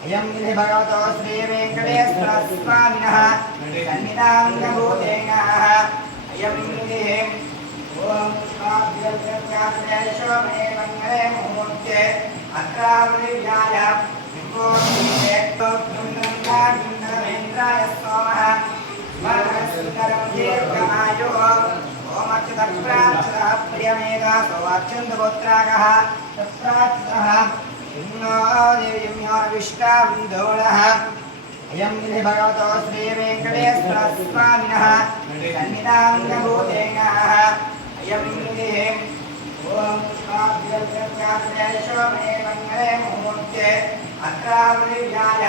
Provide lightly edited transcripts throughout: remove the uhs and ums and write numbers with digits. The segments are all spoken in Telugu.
अयं विधि भगवतो श्री वेंकटेश्वर स्वामिनः सन्निधानभूतेन अयं विधि ओम स्वाभ्यर्चनादेशोमे मंगले मुहूर्ते अत्रावलिव्याय विभोधीते तोन्द्रन्द्राय सोमः वरदसुन्दरं दीर्घमायुः ओम अच्युतप्रार्थः प्रियमेधा सौवाच्यन्दपुत्रागः तत्प्रार्थः अयं विधि भगवतो श्री वेंकटेश्वर स्वामिनः सन्निधानभूतेन अयं विधि ओम स्वाभ्यर्चनादेशोमे मंगले मुहूर्ते अत्रावलिव्याय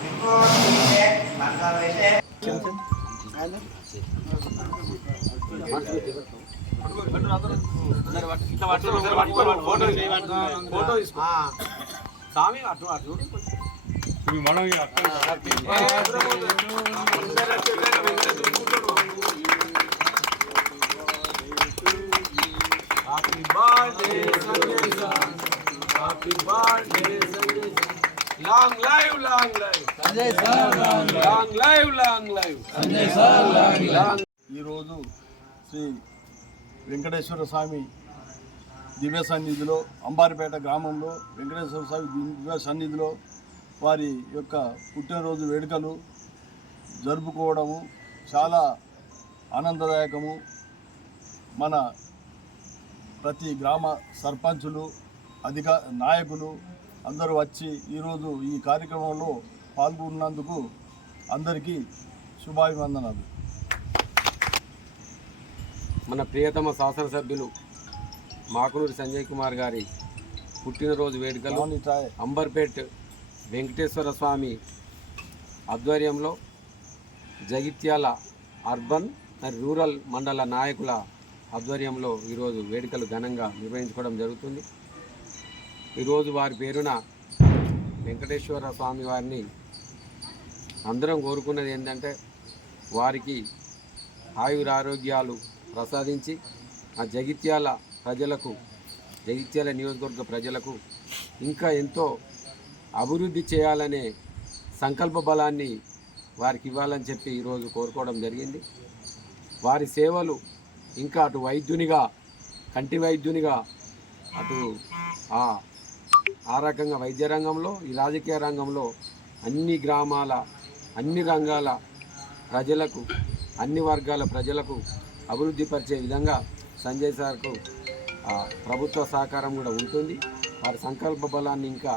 विभोधीते मंगलविषे స్వామి అటు అటు మనం happy birthday happy birthday long live Sanjay sir long live Sanjay sir long. ఈరోజు శ్రీ వెంకటేశ్వర స్వామి దివ్య సన్నిధిలో అంబారిపేట గ్రామంలో వెంకటేశ్వర స్వామి దివ్య సన్నిధిలో వారి యొక్క పుట్టినరోజు వేడుకలు జరుపుకోవడము చాలా ఆనందదాయకము. మన ప్రతి గ్రామ సర్పంచులు నాయకులు అందరూ వచ్చి ఈరోజు ఈ కార్యక్రమంలో పాల్గొన్నందుకు అందరికీ శుభాభివందనాలు. మన ప్రియతమ శాసనసభ్యులు మాకునూరి సంజయ్ కుమార్ గారి పుట్టినరోజు వేడుకలు అంబర్పేట్ వెంకటేశ్వర స్వామి ఆధ్వర్యంలో జగిత్యాల అర్బన్ మరియు రూరల్ మండల నాయకుల ఆధ్వర్యంలో ఈరోజు వేడుకలు ఘనంగా నిర్వహించుకోవడం జరుగుతుంది. ఈరోజు వారి పేరున వెంకటేశ్వర స్వామి వారిని అందరం కోరుకున్నది ఏంటంటే వారికి ఆయురారోగ్యాలు ప్రసాదించి ఆ జగిత్యాల ప్రజలకు జగిత్యాల నియోజకవర్గ ప్రజలకు ఇంకా ఎంతో అభివృద్ధి చేయాలనే సంకల్ప బలాన్ని వారికి ఇవ్వాలని చెప్పి ఈరోజు కోరుకోవడం జరిగింది. వారి సేవలు ఇంకా అటు వైద్యునిగా కంటి వైద్యునిగా అటు ఆ రకంగా వైద్య రంగంలో ఈ రాజకీయ రంగంలో అన్ని గ్రామాల అన్ని రంగాల ప్రజలకు అన్ని వర్గాల ప్రజలకు అభివృద్ధి పరిచే విధంగా సంజయ్ సార్కు ప్రభుత్వ సహకారం కూడా ఉంటుంది. వారి సంకల్ప బలాన్ని ఇంకా